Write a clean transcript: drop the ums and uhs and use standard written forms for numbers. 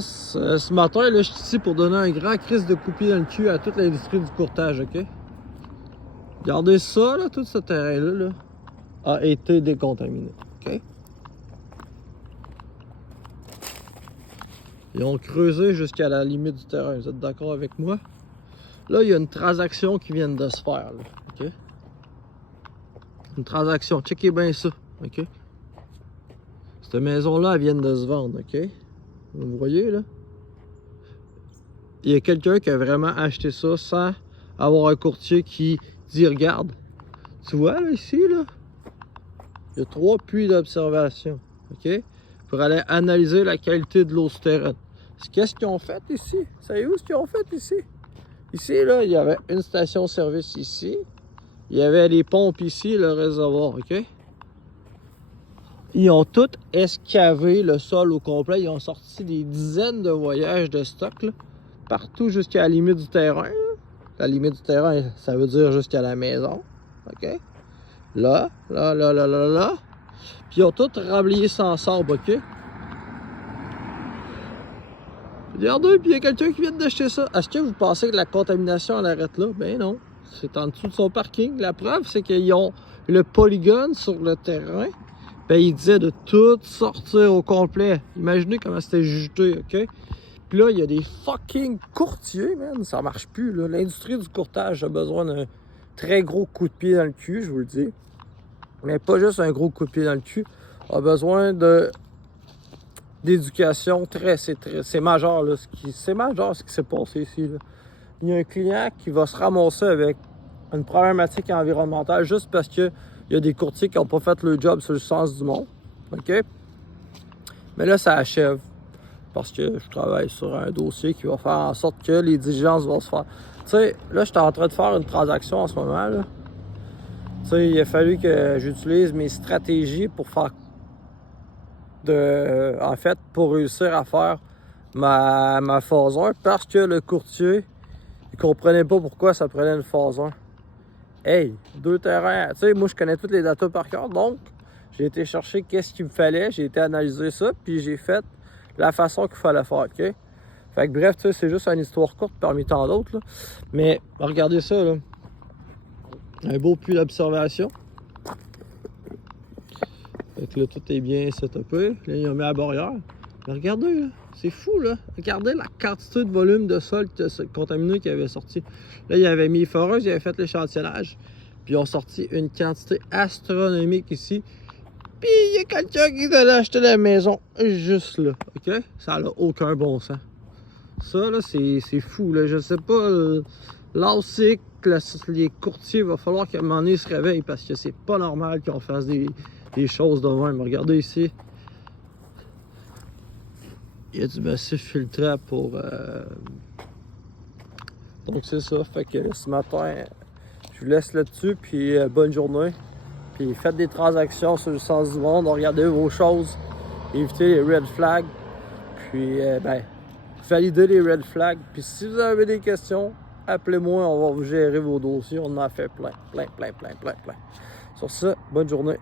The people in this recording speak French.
Ce matin, là, je suis ici pour donner un grand crise de coup de pied dans le cul à toute l'industrie du courtage, ok? Regardez ça, là, tout ce terrain-là a été décontaminé, ok? Ils ont creusé jusqu'à la limite du terrain, vous êtes d'accord avec moi? Là, il y a une transaction qui vient de se faire, là, ok? Une transaction, checkez bien ça, ok? Cette maison-là, elle vient de se vendre, ok? Vous voyez, là? Il y a quelqu'un qui a vraiment acheté ça sans avoir un courtier qui dit, regarde, tu vois, là, ici, là, il y a 3 puits d'observation, ok? Pour aller analyser la qualité de l'eau souterraine. Qu'est-ce qu'ils ont fait ici? Savez-vous ce qu'ils ont fait ici? Ici, là, il y avait une station-service ici. Il y avait les pompes ici, le réservoir, ok? Ils ont tout escavé le sol au complet. Ils ont sorti des dizaines de voyages de stock, là, partout jusqu'à la limite du terrain. La limite du terrain, ça veut dire jusqu'à la maison, ok? Là. Puis ils ont tout remblayé sans sable, ok? Regardez, puis il y a quelqu'un qui vient d'acheter ça. Est-ce que vous pensez que la contamination elle arrête là? Ben non. C'est en dessous de son parking. La preuve, c'est qu'ils ont le polygone sur le terrain. Ben, ils disaient de tout sortir au complet. Imaginez comment c'était juteux, ok? Puis là, il y a des fucking courtiers, man. Ça marche plus, là. L'industrie du courtage a besoin d'un très gros coup de pied dans le cul, je vous le dis. Mais pas juste un gros coup de pied dans le cul. A besoin d'éducation c'est majeur, là. C'est majeur ce qui s'est passé ici, là. Il y a un client qui va se ramasser avec une problématique environnementale juste parce qu'il y a des courtiers qui n'ont pas fait le job sur le sens du monde. OK? Mais là, ça achève. Parce que je travaille sur un dossier qui va faire en sorte que les diligences vont se faire. Tu sais, là, je suis en train de faire une transaction en ce moment, là. Tu sais, il a fallu que j'utilise mes stratégies pour faire en fait, pour réussir à faire ma phase 1 parce que le courtier, il comprenait pas pourquoi ça prenait une phase 1. Hey, 2 terrains, tu sais, moi je connais toutes les datas par cœur, donc j'ai été chercher qu'est-ce qu'il me fallait, j'ai été analyser ça, puis j'ai fait la façon qu'il fallait faire, ok? Fait que bref, tu sais, c'est juste une histoire courte parmi tant d'autres, là. Mais regardez ça, là. Un beau puits d'observation. Fait que là, tout est bien setupé. Là, ils ont mis la barrière. Mais regardez, là. C'est fou, là. Regardez la quantité de volume de sol contaminé qui avait sorti. Là, ils avaient mis foreuse, ils avaient fait l'échantillonnage. Puis ils ont sorti une quantité astronomique ici. Puis il y a quelqu'un qui allait acheter la maison juste là. OK? Ça n'a aucun bon sens. Ça, là, c'est fou, là. Je sais pas. Là aussi, les courtiers, il va falloir qu'à un moment donné, ils se réveillent parce que c'est pas normal qu'on fasse des choses de même. Regardez ici. Il y a du massif filtrant pour... Donc c'est ça. Fait que ce matin, je vous laisse là-dessus. Puis bonne journée. Puis faites des transactions sur le sens du monde. Regardez vos choses. Évitez les red flags. Puis validez les red flags. Puis si vous avez des questions, appelez-moi. On va vous gérer vos dossiers. On en a fait plein. Sur ce, bonne journée.